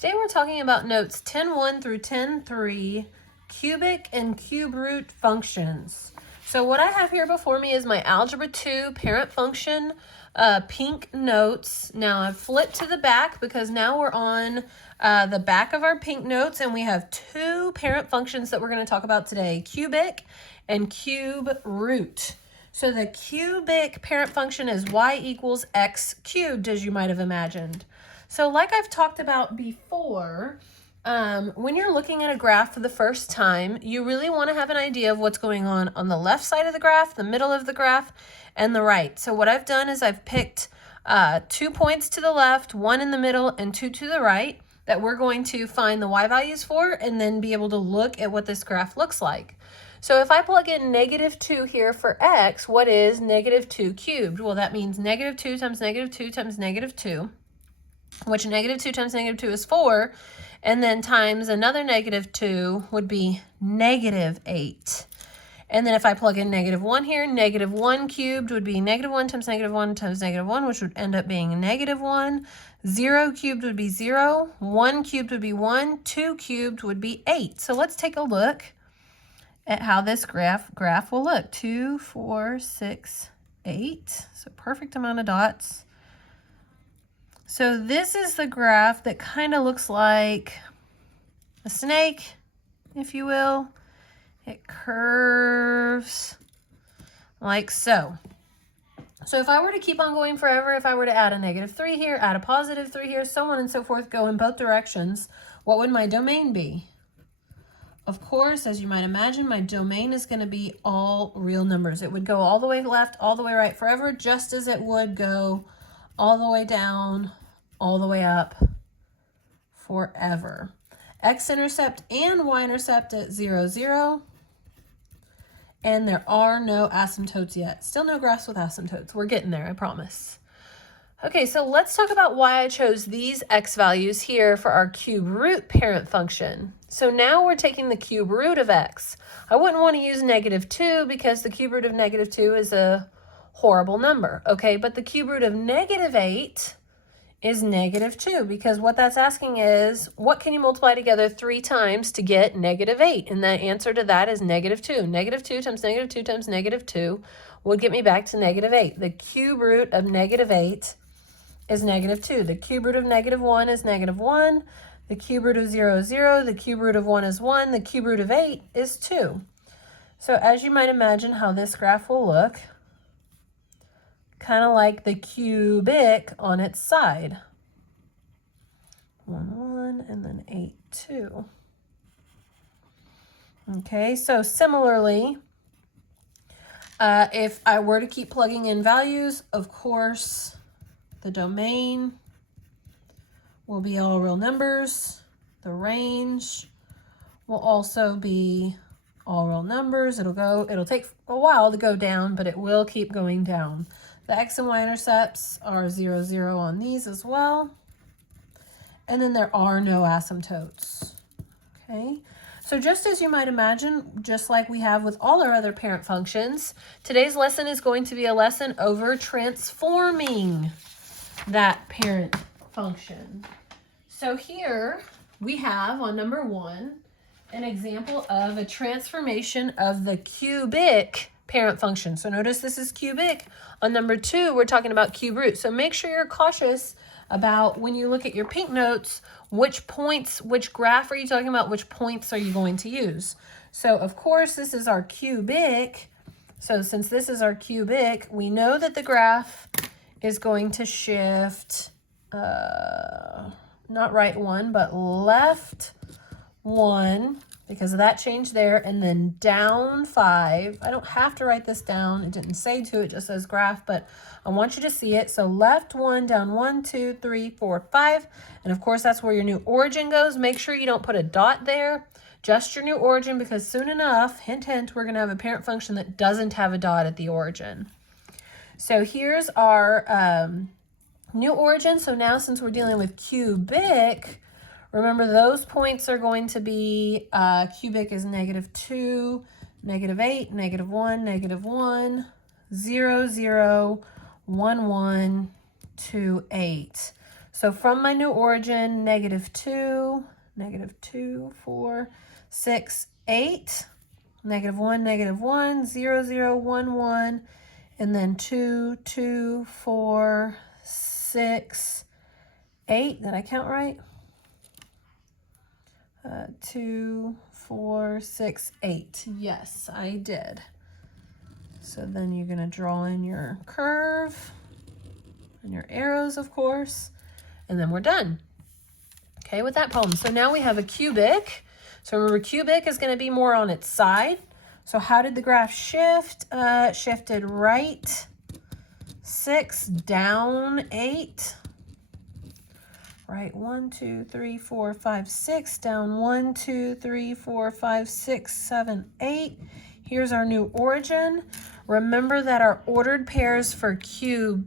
Today we're talking about notes 10.1 through 10.3, cubic and cube root functions. So what I have here before me is my Algebra 2 parent function pink notes. Now I've flipped to the back because now we're on the back of our pink notes, and we have two parent functions that we're going to talk about today, cubic and cube root. So the cubic parent function is y equals x cubed, as you might have imagined. So like I've talked about before, when you're looking at a graph for the first time, you really want to have an idea of what's going on the left side of the graph, the middle of the graph, and the right. So what I've done is I've picked 2 points to the left, 1 in the middle, and 2 to the right that we're going to find the y values for and then be able to look at what this graph looks like. So if I plug in -2 here for x, what is -2 cubed? Well, that means -2 times -2 times -2, which -2 times -2 is 4, and then times another -2 would be -8. And then if I plug in -1 here, -1 cubed would be -1 times -1 times -1, which would end up being -1. 0 cubed would be 0. 1 cubed would be 1. 2 cubed would be 8. So let's take a look at how this graph will look. 2, 4, 6, 8. So perfect amount of dots. So this is the graph that kind of looks like a snake, if you will. It curves like so. So if I were to keep on going forever, if I were to add a -3 here, add a +3 here, so on and so forth, go in both directions, what would my domain be? Of course, as you might imagine, my domain is going to be all real numbers. It would go all the way left, all the way right forever, just as it would go all the way down, all the way up forever. X-intercept and y-intercept at 0, 0. And there are no asymptotes yet. Still no graphs with asymptotes. We're getting there, I promise. Okay, so let's talk about why I chose these x values here for our cube root parent function. So now we're taking the cube root of x. I wouldn't want to use -2 because the cube root of -2 is a horrible number, okay? But the cube root of -8 is -2, because what that's asking is, what can you multiply together 3 times to get -8? And the answer to that is -2. -2 times -2 times -2 would get me back to -8. The cube root of -8 is -2. The cube root of -1 is -1. The cube root of 0 is 0. The cube root of 1 is 1. The cube root of 8 is 2. So as you might imagine how this graph will look, kind of like the cubic on its side. 1, 1, and then 8, 2. Okay, so similarly, if I were to keep plugging in values, of course, the domain will be all real numbers. The range will also be all real numbers. It'll take a while to go down, but it will keep going down. The x and y intercepts are 0, 0 on these as well. And then there are no asymptotes. Okay, so just as you might imagine, just like we have with all our other parent functions, today's lesson is going to be a lesson over transforming that parent function. So here we have on number 1 an example of a transformation of the cubic parent function. So notice this is cubic. On number 2, we're talking about cube root. So make sure you're cautious about when you look at your pink notes, which graph are you talking about? Which points are you going to use? So of course, this is our cubic. So since this is our cubic, we know that the graph is going to shift, not right 1, but left 1, because of that change there, and then down 5. I don't have to write this down. It didn't say to, it just says graph, but I want you to see it. So left 1, down 1, 2, 3, 4, 5. And of course, that's where your new origin goes. Make sure you don't put a dot there, just your new origin, because soon enough, hint, hint, we're going to have a parent function that doesn't have a dot at the origin. So here's our new origin. So now since we're dealing with cubic, remember those points are going to be, cubic is -2, -8, -1, -1, 0, 0, 1, 1, 2, 8. So from my new origin, -2, -2, 4, 6, 8, -1, -1, 0, 0, 1, 1, and then 2, 2, 4, 6, 8. Did I count right? 2, 4, 6, 8. Yes, I did. So then you're going to draw in your curve and your arrows, of course, and then we're done. Okay, with that problem. So now we have a cubic. So remember, cubic is going to be more on its side. So how did the graph shift? It shifted right 6, down 8. Right, 1, 2, 3, 4, 5, 6, down 1, 2, 3, 4, 5, 6, 7, 8. Here's our new origin. Remember that our ordered pairs for cube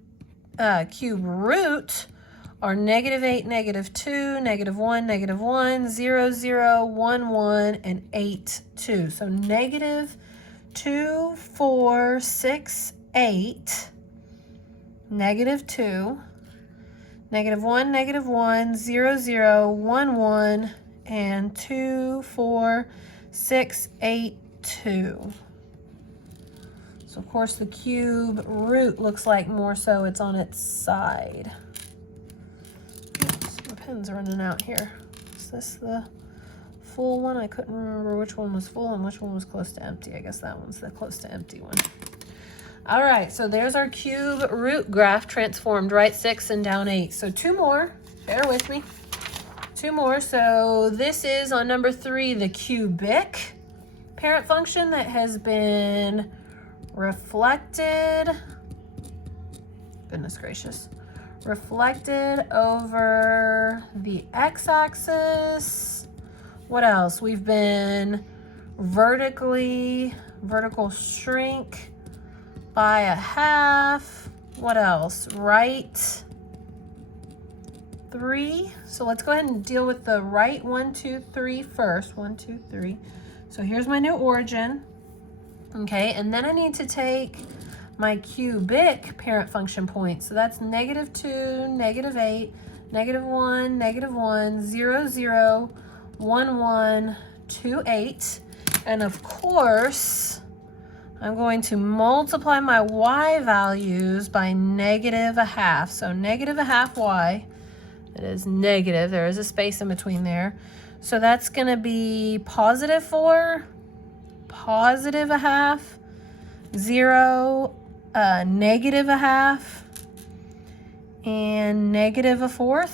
root are -8, -2, -1, -1, 0, 0, 1, 1, and 8, 2. So -2, 4, 6, 8, -2, -1, -1, 0, 0, 1, 1, and 2, 4, 6, 8, 2. So of course the cube root looks like more so it's on its side. Oops, my pen's running out here. Is this the full one? I couldn't remember which one was full and which one was close to empty. I guess that one's the close to empty one. All right, so there's our cube root graph transformed, right 6 and down 8. So 2 more, bear with me. 2 more, so this is on number 3, the cubic parent function that has been reflected, goodness gracious, reflected over the x-axis. What else? We've been vertical shrink by 1/2. What else? Right 3. So let's go ahead and deal with the right 1, 2, 3 first. 1, 2, 3. So here's my new origin. Okay, and then I need to take my cubic parent function point. So that's -2, -8, -1, -1, 0, 0, 1, 1, 2, 8. And of course, I'm going to multiply my y values by -1/2. So -1/2 y. It is negative. There is a space in between there. So that's going to be +4, +1/2, 0, -1/2, and -1/4.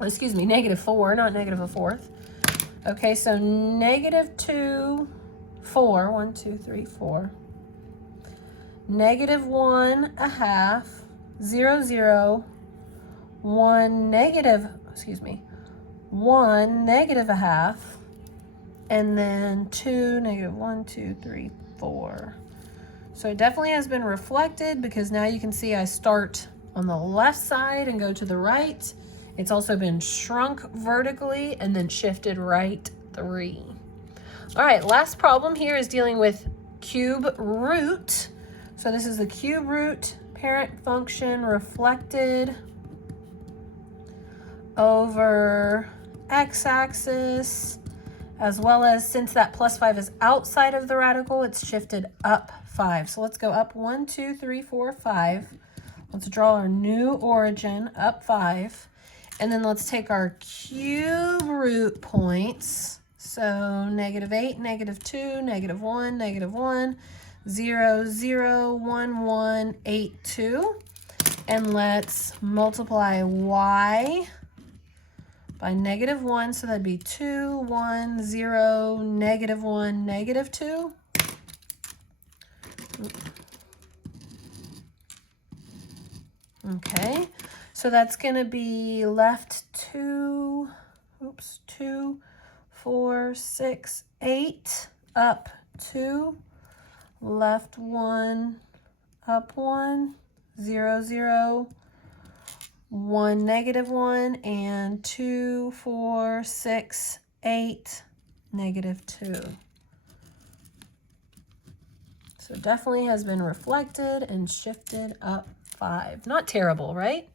Oh, excuse me, -4, not -1/4. Okay, so -2, 4, 1, 2, 3, 4. -1/2, 0, 0, 1, -1, -1/2, and then 2, -1, 2, 3, 4. So it definitely has been reflected because now you can see I start on the left side and go to the right. It's also been shrunk vertically and then shifted right 3. All right, last problem here is dealing with cube root. So this is the cube root parent function reflected over x-axis, as well as, since that +5 is outside of the radical, it's shifted up 5. So let's go up 1, 2, 3, 4, 5. Let's draw our new origin up 5. And then let's take our cube root points. So -8, -2, -1, -1, 0, 0, 1, 1, 8, 2. And let's multiply y by -1, so that'd be 2, 1, 0, -1, -2. Okay, so that's going to be left 2, 4, 6, 8, up 2, left 1, up 1, 0, 0, 1, -1, and 2, 4, 6, 8, -2. So definitely has been reflected and shifted up 5. Not terrible, right?